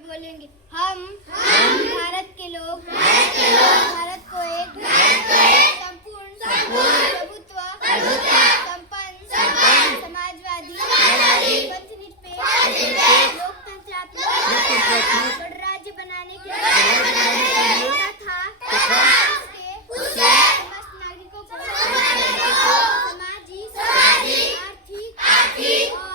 बोलेंगे हम भारत के लोग भारत को एक संपूर्ण प्रभुत्व संपन्न समाजवादी पंथनिरपेक्ष लोकतंत्रात्मक गणराज्य बनाने के लिए तथा उसके समस्त नागरिकों को सामाजिक आर्थिक और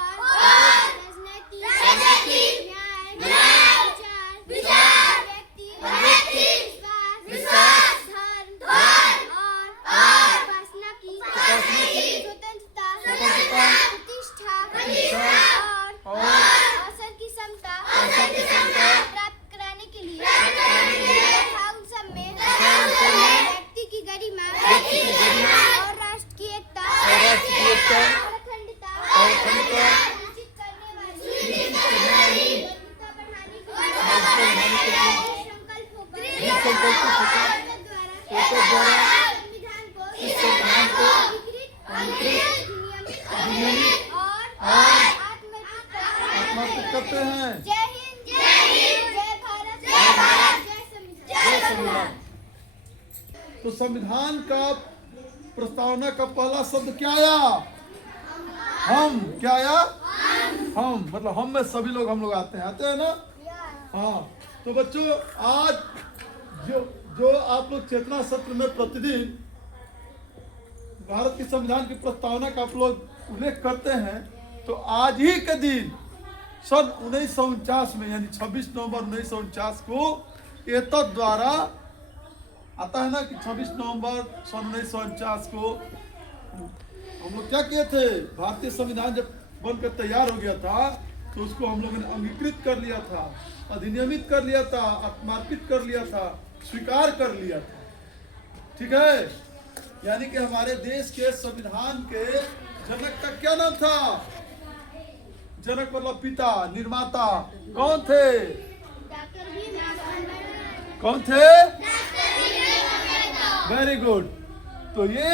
राजनीतिक करते हैं। जय हिंद, जय भारत, जय भारत, जय संविधान। तो संविधान का प्रस्तावना का पहला शब्द क्या आया? हम। क्या आया? हम मतलब हम में सभी लोग हम लोग आते हैं ना? हाँ। तो बच्चों आज जो आप लोग चेतना सत्र में प्रतिदिन भारत के संविधान की प्रस्तावना का आप लोग उल्लेख करते हैं, तो आज ही के दिन सन 1949 में यानी 26 नवंबर 1949 को एतद द्वारा आता है ना कि 26 नवंबर सन 1949 को हम लोग क्या किए थे? भारतीय संविधान जब बनकर तैयार हो गया था तो उसको हम लोगों ने अंगीकृत कर लिया था, अधिनियमित कर लिया था, आत्मार्पित कर लिया था, स्वीकार कर लिया था। ठीक है? यानी कि हमारे देश के संविधान के जनक का क्या नाम था? जनक मतलब पिता, निर्माता कौन थे? कौन थे? Very good. तो ये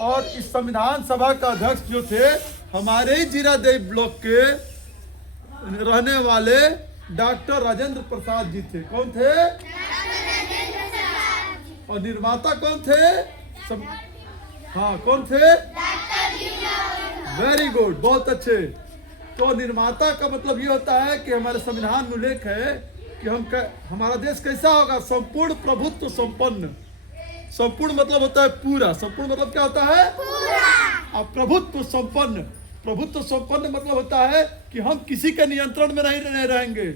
और इस संविधान सभा का अध्यक्ष जो थे हमारे ही जीरादेव ब्लॉक के रहने वाले डॉक्टर राजेंद्र प्रसाद जी थे। कौन थे? और निर्माता कौन थे? हाँ, कौन थे? वेरी गुड, बहुत अच्छे। तो निर्माता का मतलब ये होता है कि हमारे संविधान में उल्लेख है कि हमारा देश कैसा होगा? संपूर्ण प्रभुत्व संपन्न। संपूर्ण मतलब होता है पूरा। संपूर्ण मतलब क्या होता है? पूरा। और प्रभुत्व संपन्न, प्रभुत्व संपन्न मतलब होता है कि हम किसी के नियंत्रण में नहीं रहेंगे।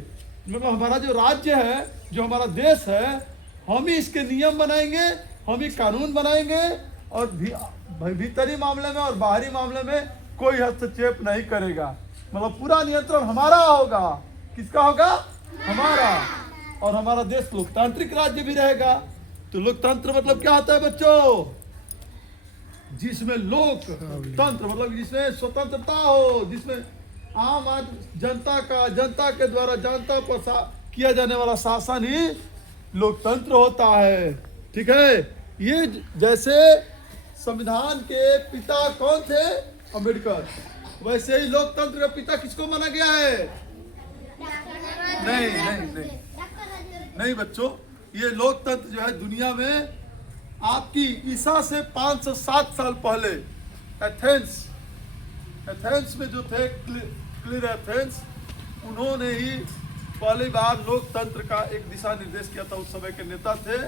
मतलब हमारा जो राज्य है, जो हमारा देश है, हम ही इसके नियम बनाएंगे, हम ही कानून बनाएंगे और भीतरी मामले में और बाहरी मामले में कोई हस्तक्षेप नहीं करेगा। मतलब पूरा नियंत्रण हमारा होगा। किसका होगा? हमारा। और हमारा देश लोकतांत्रिक राज्य भी रहेगा। तो लोकतंत्र मतलब क्या होता है बच्चों? जिसमें लोकतंत्र मतलब जिसमें स्वतंत्रता हो, जिसमें आम जनता के द्वारा जनता पर किया जाने वाला शासन ही लोकतंत्र होता है। ठीक है? ये जैसे संविधान के पिता कौन थे? अम्बेडकर। वैसे ही लोकतंत्र का पिता किसको माना गया है? नहीं बच्चों, ये लोकतंत्र जो है दुनिया में आपकी ईसा से 507 साल पहले एथेंस में जो थे क्लियर एथेंस, उन्होंने ही पहली बार लोकतंत्र का एक दिशा निर्देश किया था। उस समय के नेता थे,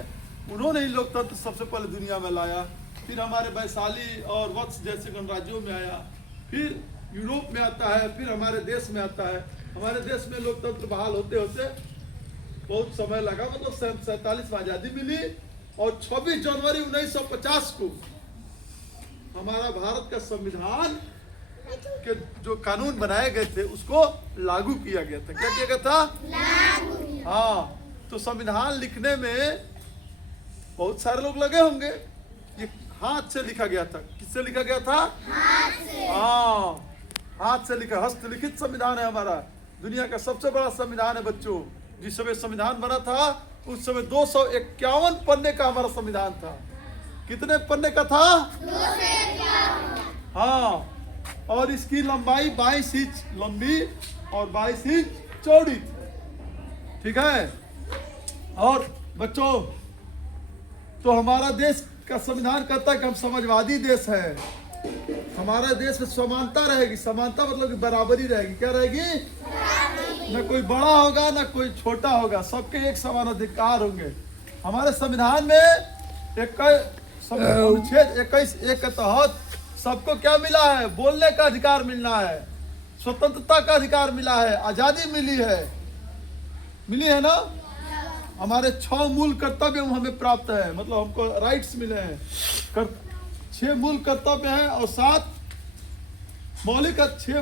उन्होंने ही लोकतंत्र सबसे पहले दुनिया में लाया। फिर हमारे वैशाली और वत्स जैसे गणराज्यों में आया, फिर यूरोप में आता है, फिर हमारे देश में आता है। हमारे देश में लोकतंत्र बहाल होते होते बहुत समय लगा। मतलब 47 में आज़ादी मिली और 26 जनवरी 1950 को हमारा भारत का संविधान के जो कानून बनाए गए थे उसको लागू किया गया था। क्या किया गया था? लागू। हाँ। तो संविधान लिखने में बहुत सारे लोग लगे होंगे। ये हाथ से लिखा गया था। किससे लिखा गया था? हाथ से। हाँ, हाथ से लिखा, हस्तलिखित संविधान है हमारा। दुनिया का सबसे बड़ा संविधान है बच्चों। जिस समय संविधान बना था उस समय 251 पन्ने का हमारा संविधान था। कितने पन्ने का था? 251। हाँ, और इसकी लंबाई 22 इंच लंबी और 22 इंच चौड़ी थी। ठीक है। और बच्चों, तो हमारा देश का संविधान कहता है कि हम समाजवादी देश है। हमारे देश में समानता रहेगी। समानता मतलब कि बराबरी रहेगी। क्या रहेगी? न कोई बड़ा होगा न कोई छोटा होगा, सबके एक समान अधिकार होंगे। हमारे संविधान में 21 के तहत सबको क्या मिला है? बोलने का अधिकार मिलना है, स्वतंत्रता का अधिकार मिला है, आजादी मिली है ना। हमारे 6 मूल कर्तव्य हमें प्राप्त है, मतलब हमको राइट्स मिले हैं। 6 मूल कर्तव्य हैं और 6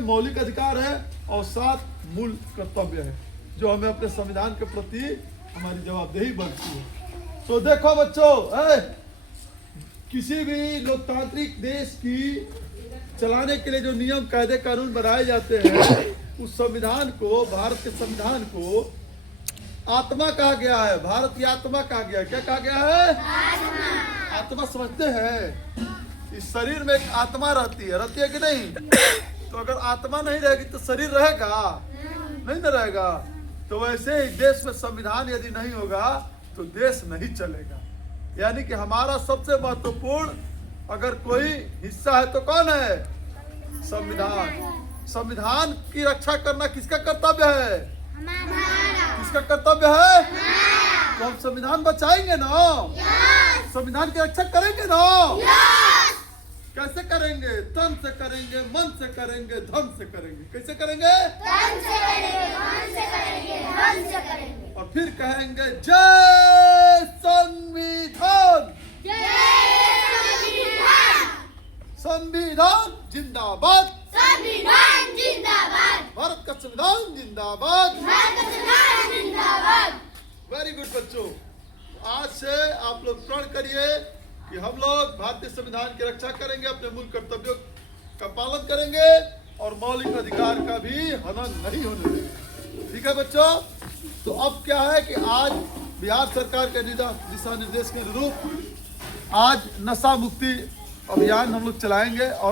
मौलिक अधिकार है और 7 मूल कर्तव्य है, जो हमें अपने संविधान के प्रति हमारी जवाबदेही बनती है। तो देखो बच्चों, किसी भी लोकतांत्रिक देश की चलाने के लिए जो नियम कायदे कानून बनाए जाते हैं, उस संविधान को, भारत के संविधान को आत्मा कहा गया है। भारत की आत्मा कहा गया। क्या कहा गया है? आत्मा समझते हैं? इस शरीर में एक आत्मा रहती है कि नहीं? तो अगर आत्मा नहीं रहेगी तो शरीर रहेगा? नहीं न रहेगा। तो वैसे ही देश में संविधान यदि नहीं होगा तो देश नहीं चलेगा। यानी कि हमारा सबसे महत्वपूर्ण अगर कोई हिस्सा है तो कौन है? संविधान। संविधान की रक्षा करना किसका कर्तव्य है? किसका कर्तव्य है? तो हम संविधान बचाएंगे ना? संविधान की रक्षा करेंगे ना? कैसे करेंगे? तन से करेंगे, मन से करेंगे, धन से करेंगे। कैसे करेंगे? तन से करेंगे, मन से करेंगे, धन से करेंगे। और फिर कहेंगे जय संविधान। संविधान जिंदाबाद। संविधान जिंदाबाद। भारत का संविधान जिंदाबाद। भारत का संविधान जिंदाबाद। वेरी गुड बच्चों, आज से आप लोग प्रण करिए कि हम लोग भारतीय संविधान की रक्षा करेंगे, अपने मूल कर्तव्यों का पालन करेंगे और मौलिक अधिकार का भी हनन नहीं होने देंगे। ठीक है बच्चों? तो अब क्या है कि आज बिहार सरकार के दिशा निर्देश के अनुरूप आज नशा मुक्ति अभियान हम लोग चलाएंगे और